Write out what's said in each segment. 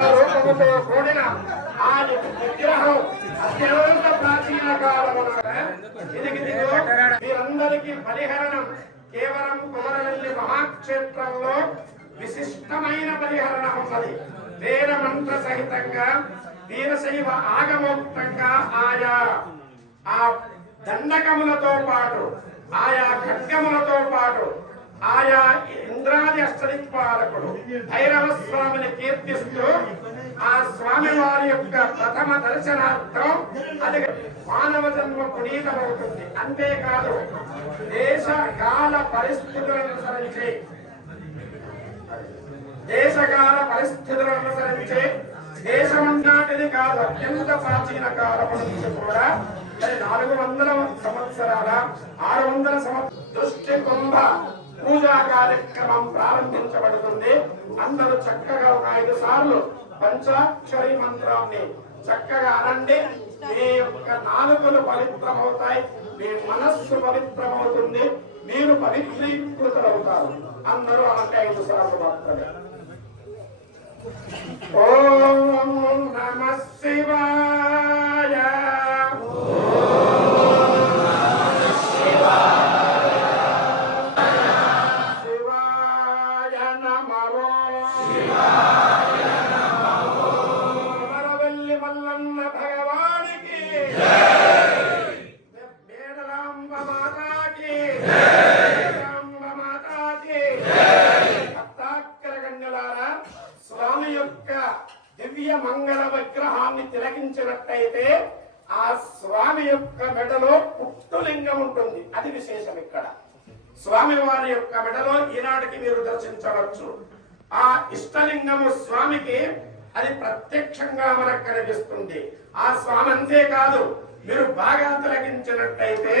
రూపముతో కూడిన ఆ విగ్రహం అత్యంత ప్రాచీన కాలమున ఇదిగిదిగో వీరందరికీ పరిహరణం కేవలం కుమరవెల్లి మహాక్షేత్రంలో విశిష్టమైన పరిహరణ ఉన్నది. వేద మంత్ర సహితంగా వీరశైవ ఆగమోక్తంగా ఆయా ఆ దండకములతో పాటు ఆయా ఖడ్గములతో పాటు ఆయా ఇంద్రాది అష్టదిక్పాలకుడు భైరవ స్వామిని కీర్తిస్తూ ఆ స్వామి వారి యొక్క ప్రథమ దర్శనార్థం అది మానవ జన్మ పునీతమవుతుంది. అంతేకాదు దేశ కాల పరిస్థితులను అనుసరించి దేశకాల పరిస్థితులను అనుసరించి దేశమందాటిది కాదు అత్యంత ప్రాచీన కాలం నుంచి కూడా నాలుగు వందల సంవత్సరాల ఆరు వందల సంవత్సర దృష్టి కుంభ పూజా కార్యక్రమం ప్రారంభించబడుతుంది. అందరూ చక్కగా ఒక ఐదు సార్లు పంచాక్షరి మంత్రాన్ని చక్కగా అనండి. మీ యొక్క నాలుకలు పవిత్రమవుతాయి. మీ మనస్సు పవిత్రమవుతుంది. మీరు పవిత్రీకృతులవుతారు. అందరూ అనంటే ఐదు సార్లు మాత్రమే. ఓం నమ శివా శివాయ. మెడలో ఈనాటికి మీరు దర్శించవచ్చు. ఆ ఇష్టలింగము స్వామికి అది ప్రత్యక్షంగా మనకు కనిపిస్తుంది. ఆ స్వామి అంతేకాదు మీరు బాగా తొలగించినట్టయితే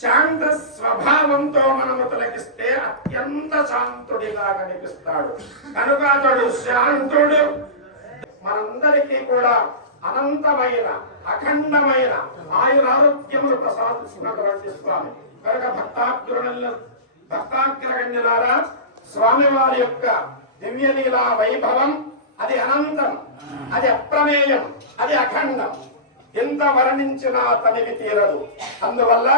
శాంత స్వభావంతో మనము తొలగిస్తే అత్యంత శాంతుడిగా కనిపిస్తాడు. కనుక అతడు శాంతుడు. మనందరికీ కూడా అనంతమైన అఖండమైన ఆయురారోగ్యములు ప్రసాదిస్తున్నటువంటి స్వామి. కనుక భక్తాగ్రుల భక్తాగ్రగణ్యులారా స్వామి వారి యొక్క దివ్యలీలా వైభవం అది అనంతం అది అప్రమేయం అది అఖండం. ఎంత వర్ణించినా తనివి తీరదు. అందువల్ల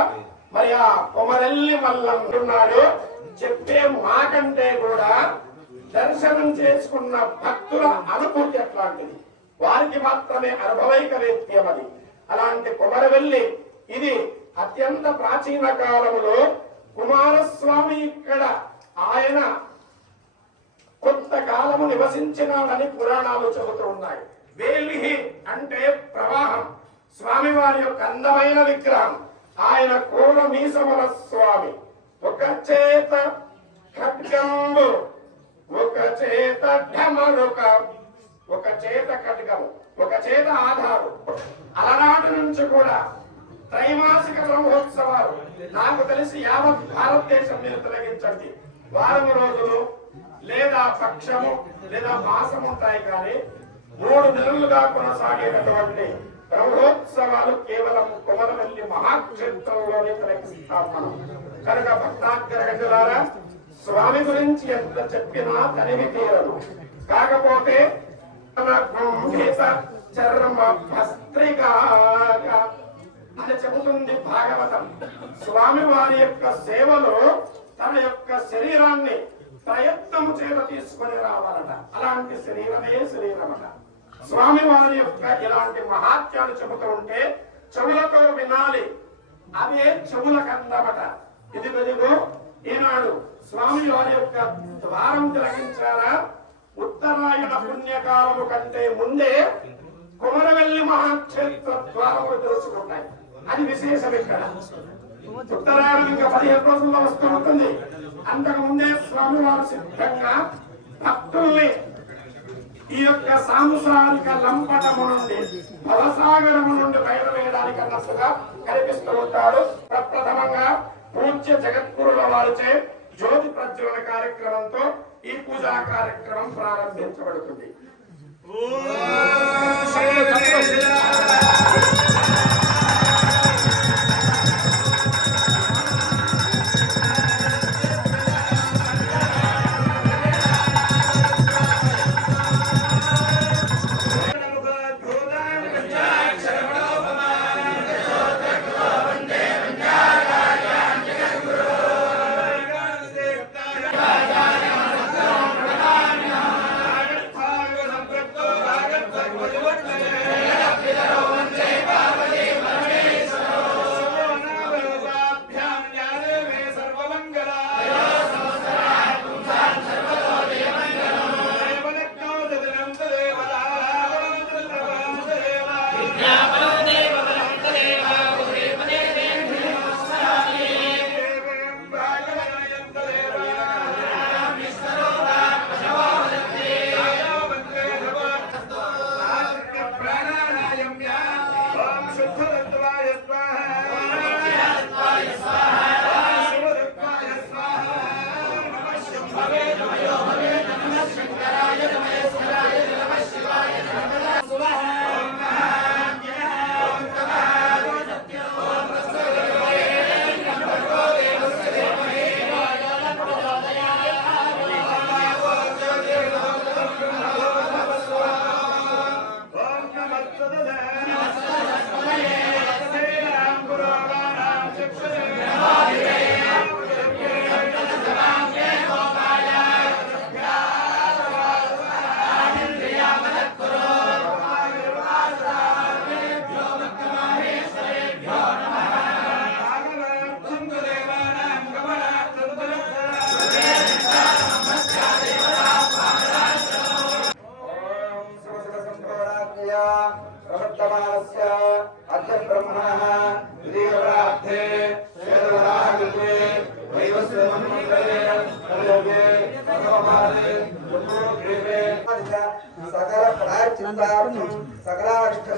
మరి ఆ కొమరెల్లి వల్ల ఉన్నాడు చెప్పే మాకంటే కూడా దర్శనం చేసుకున్న భక్తుల అనుభూతి ఎట్లాంటిది వారికి మాత్రమే అనుభవైక వేద్యం అది. అలాంటి కొమరవెల్లి ఇది అత్యంత ప్రాచీన కాలంలో కుమారస్వామి ఇక్కడ ఆయన కొంతకాలము నివసించినాడని పురాణాలు చెబుతూ ఉన్నాయి వేలిహి అంటే ప్రవాహం. స్వామి వారి యొక్క అందమైన విగ్రహం. ఆయన కోల మీసమల స్వామి. ఒక చేత ఖడ్గంబు ఒక చేత ఢమరుక ఒక చేత ఖడ్గము ఒక చేత ఆధారు. అలనాటి నుంచి కూడా త్రైమాసిక బ్రహ్మోత్సవాలు. నాకు తెలిసి యావత్ భారతదేశం మీరు తొలగించండి. వారం రోజులు లేదా పక్షము లేదా మాసం ఉంటాయి కానీ మూడు నెలలుగా కొనసాగేటటువంటి బ్రహ్మోత్సవాలు కేవలం కుమరవల్లి మహాక్షేత్రంలోనే తొలగిస్తాం మనం. కనుక భక్తాగ్రహులారా స్వామి గురించి ఎంత చెప్పినా తనివి తీరదు. కాకపోతే తన చర్మ భస్త్రిగా అని చెబుతుంది భాగవతం. స్వామి వారి యొక్క సేవలో తన యొక్క శరీరాన్ని ప్రయత్నం చేత తీసుకొని రావాలట. అలాంటి శరీరమే శరీరమట. స్వామి వారి యొక్క ఇలాంటి మహాత్యాలు చెబుతూ ఉంటే చెవులతో వినాలి. అదే చెవుల కందమట. ఇది వెలుగు. ఈనాడు స్వామి వారి యొక్క ద్వారం తిలకించారా? ఉత్తరాయణ పుణ్యకాలము కంటే ముందే కుమరవెల్లి మహాక్షేత్ర ద్వారములు తెలుసుకుంటాయి అది విశేషం ఇక్కడ. ఉత్తరాయణం ఇంకా పదిహేను రోజుల్లో వస్తూ ఉంటుంది. అంతకు ముందే స్వామివారు సిద్ధంగా భక్తుల్ని ఈ యొక్క సాంసారిక లంపటము నుండి భవసాగరము నుండి బయలువేయడానికి అన్నట్టుగా కనిపిస్తూ ఉంటాడు ప్రప్రథమంగా పూజ్య జగద్గురుల వారిచే జ్యోతి ప్రజ్వలన కార్యక్రమంతో ఈ పూజా కార్యక్రమం ప్రారంభించబడుతుంది.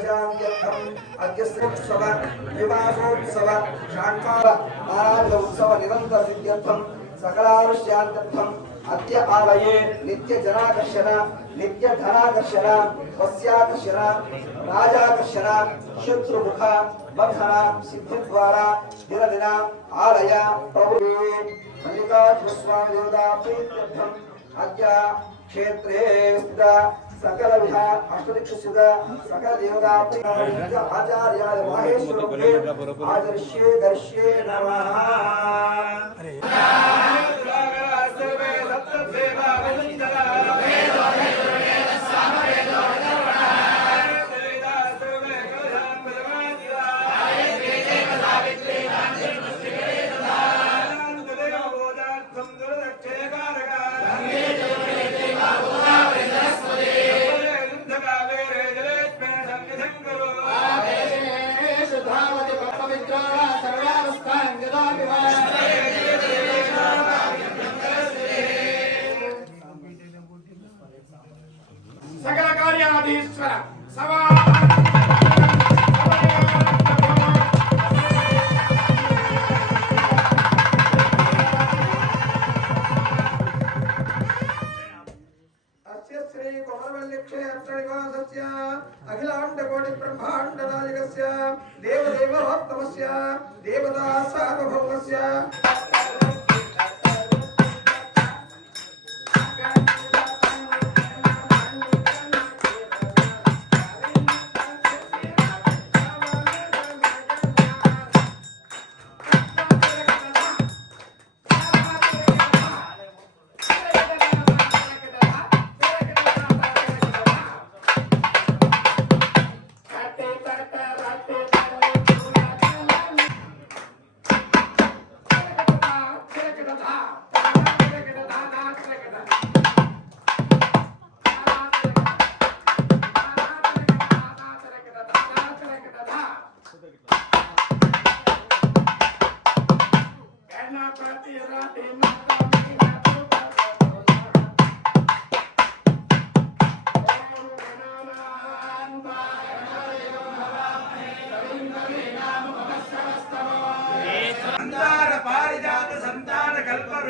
సకలాష్టశాంత్యర్థం అధ్యక్షోత్సవ నివాసోత్సవ షాంకాల ఆరాధ ఉత్సవ నిరంతర సిద్ధ్యర్థం సకలారుష్యార్థం అద్య ఆలయే నిత్య జనాకర్షణ నిత్య ధనాకర్షణ వస్యాకర్షణ రాజాకర్షణ శత్రుముఖ బంధన సిద్ధి ద్వారా దినదిన ఆలయ ప్రభు మల్లికార్జున స్వామి దేవతా ప్రీత్యర్థం అద్య క్షేత్రే స్థిత సకల విధ అష్టదిక్షుసిద సకల దేవతా ప్రీత్య ఆచార్యాయ మహేశ్వరుడే ఆదర్శ్యే దర్శ్యే నమః అఖిలాండ కోటి బ్రహ్మాండ నాయకస్య దేవదేవ భక్తమస్య దేవతా సార్వభౌమస్య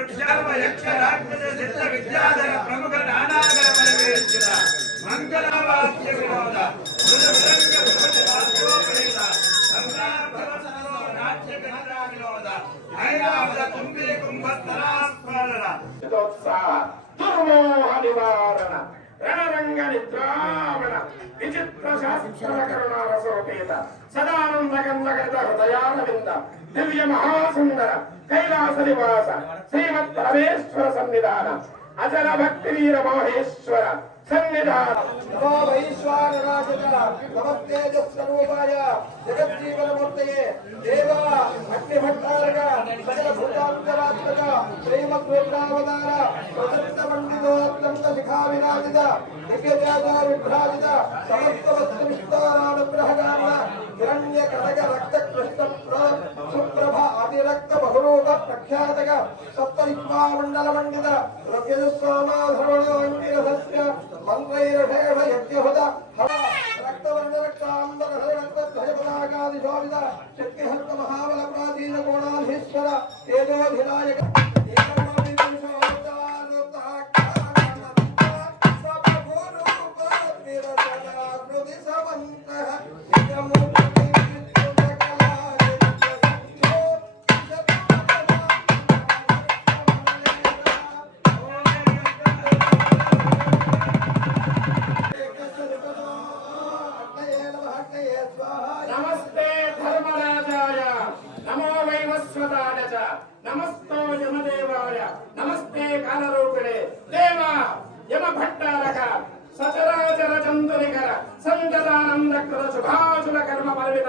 కల్ప యక్ష రాక్షస సిద్ధ విద్యాధర ప్రముఖ నానాగర మంగళవాద్య వినోద రణరంగ నిద్రావణ విచిత్ర శాస్త్ర కరుణ సదానంద గంధగత దివ్య మహాసుందర కైలాస నివాస శ్రీమత్ పరమేశ్వర సన్నిధాన అచల భక్తి వీర మహేశ్వర సన్నిధాన నమో వైశ్వానరాజన జగజ్జీవనమూర్తయే దేవ అగ్నిభట్టారక సకల భూతాంతరాత్మక శ్రీమద్రుద్రావతార ప్రదత్త పండితోత్తంత శిఖా విరాజిత దివ్యజాత విభ్రాజిత సమస్త విస్తారానుగ్రహకారణ హిరణ్య కటక రక్త కృష్ణ సుప్రభ అతిరక్త బహురూప ప్రఖ్యాతక మండల మండిత రవ్యజస్వామాధరవణోంగిరసస్య యజ్ఞహుత రక్తవర్ణ శక్తిహర్త మహాబల ప్రాచీన కోణాధీశ్వర తేజోధినాయక సచరాచర చందునికర సంగదానంద కృత శుభాశుల కర్మ పరిమిత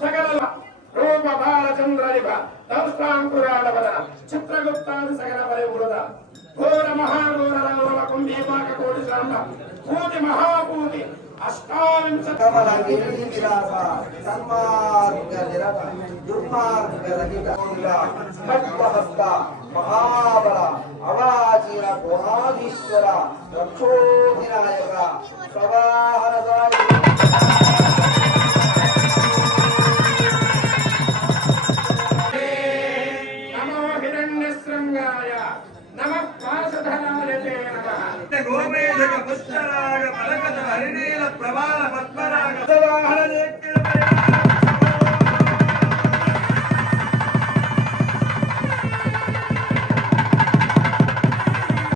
సకల రూప బాల చంద్రనిభ దౌష్టాంకురాల చిత్రగుప్తాది సకల పరివృత ఘోర మహాఘోర రంగమ కుంభీపాక కోటి సాంబ కూతి మహాపూతి అష్టావింశ మహాబల అవాచీన గుహాధీశ్వర రక్షోధినాయక ప్రవాహనదాయి